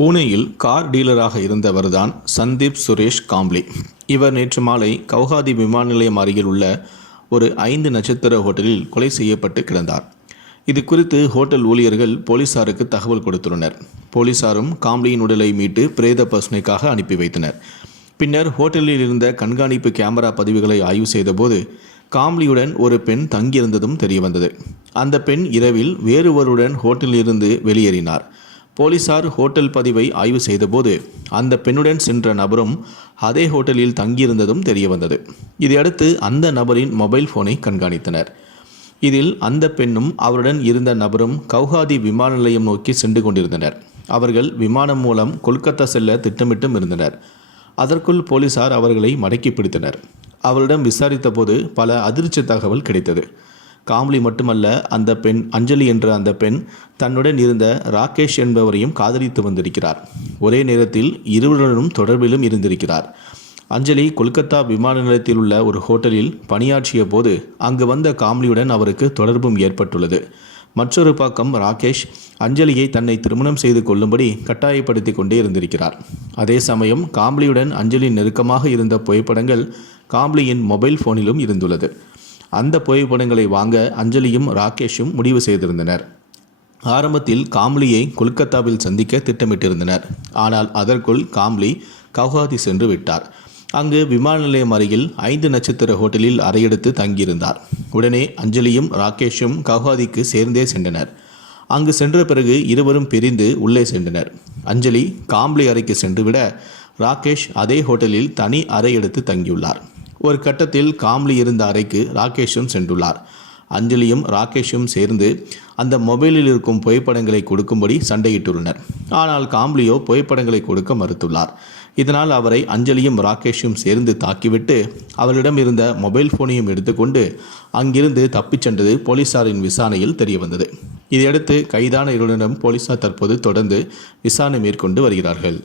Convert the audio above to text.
பூனேயில் car டீலராக இருந்தவர்தான் சந்தீப் சுரேஷ் காம்ப்ளி. இவர் நேற்று மாலை கவுகாதி விமான நிலையம் அருகில் உள்ள ஒரு ஐந்து நட்சத்திர ஹோட்டலில் கொலை செய்யப்பட்டு கிடந்தார். இது குறித்து ஹோட்டல் ஊழியர்கள் போலீசாருக்கு தகவல் கொடுத்துள்ளனர். போலீசாரும் காம்ப்ளியின் உடலை மீட்டு பிரேத பசுனைக்காக அனுப்பி வைத்தனர். பின்னர் ஹோட்டலில் இருந்த கண்காணிப்பு கேமரா பதிவுகளை ஆய்வு செய்தபோது காம்லியுடன் ஒரு பெண் தங்கியிருந்ததும் தெரியவந்தது. அந்த பெண் இரவில் வேறுவருடன் ஹோட்டலில் இருந்து வெளியேறினார். போலீசார் ஹோட்டல் பதிவை ஆய்வு செய்தபோது அந்த பெண்ணுடன் சென்ற நபரும் அதே ஹோட்டலில் தங்கியிருந்ததும் தெரியவந்தது. இதையடுத்து அந்த நபரின் மொபைல் ஃபோனை கண்காணித்தனர். இதில் அந்த பெண்ணும் அவருடன் இருந்த நபரும் கவுஹாதி விமான நிலையம் நோக்கி சென்று கொண்டிருந்தனர். அவர்கள் விமானம் மூலம் கொல்கத்தா செல்ல திட்டமிட்டும் இருந்தனர். அதற்குள் போலீசார் அவர்களை மடக்கி பிடித்தனர். அவரிடம் விசாரித்தபோது பல அதிர்ச்சி தகவல் கிடைத்தது. காம்லி மட்டுமல்ல அந்த பெண் அஞ்சலி என்ற அந்த பெண் தன்னுடன் இருந்த ராகேஷ் என்பவரையும் காதலித்து வந்திருக்கிறார். ஒரே நேரத்தில் இருவருடனும் தொடர்பிலும் இருந்திருக்கிறார். அஞ்சலி கொல்கத்தா விமான நிலையத்தில் உள்ள ஒரு ஹோட்டலில் பணியாற்றிய போது அங்கு வந்த காம்லியுடன் அவருக்கு தொடர்பும் ஏற்பட்டுள்ளது. மற்றொரு பக்கம் ராகேஷ் அஞ்சலியை தன்னை திருமணம் செய்து கொள்ளும்படி கட்டாயப்படுத்தி கொண்டே இருந்திருக்கிறார். அதே சமயம் காம்லியுடன் அஞ்சலி நெருக்கமாக இருந்த புகைப்படங்கள் காம்லியின் மொபைல் ஃபோனிலும் இருந்துள்ளது. அந்த புகைப்படங்களை வாங்க அஞ்சலியும் ராகேஷும் முடிவு செய்திருந்தனர். ஆரம்பத்தில் காம்லியை கொல்கத்தாவில் சந்திக்க திட்டமிட்டிருந்தனர். ஆனால் அதற்குள் காம்லி கவுஹாதி சென்று விட்டார். அங்கு விமான நிலையம் அருகில் ஐந்து நட்சத்திர ஹோட்டலில் அறையெடுத்து தங்கியிருந்தார். உடனே அஞ்சலியும் ராகேஷும் கவுஹாதிக்கு சேர்ந்தே சென்றனர். அங்கு சென்ற பிறகு இருவரும் பிரிந்து உள்ளே சென்றனர். அஞ்சலி காம்லி அறைக்கு சென்றுவிட ராகேஷ் அதே ஹோட்டலில் தனி அறை எடுத்து தங்கியுள்ளார். ஒரு கட்டத்தில் காம்லி இருந்த அறைக்கு ராகேஷும் சென்றுள்ளார். அஞ்சலியும் ராகேஷும் சேர்ந்து அந்த மொபைலில் இருக்கும் புகைப்படங்களை கொடுக்கும்படி சண்டையிட்டுள்ளனர். ஆனால் காம்லியோ புகைப்படங்களை கொடுக்க மறுத்துள்ளார். இதனால் அவரை அஞ்சலியும் ராகேஷும் சேர்ந்து தாக்கிவிட்டு அவரிடம் இருந்த மொபைல் போனையும் எடுத்துக்கொண்டு அங்கிருந்து தப்பிச் சென்றது போலீசாரின் விசாரணையில் தெரியவந்தது. இதையடுத்து கைதான இருவரிடம் போலீசார் தற்போது தொடர்ந்து விசாரணை மேற்கொண்டு வருகிறார்கள்.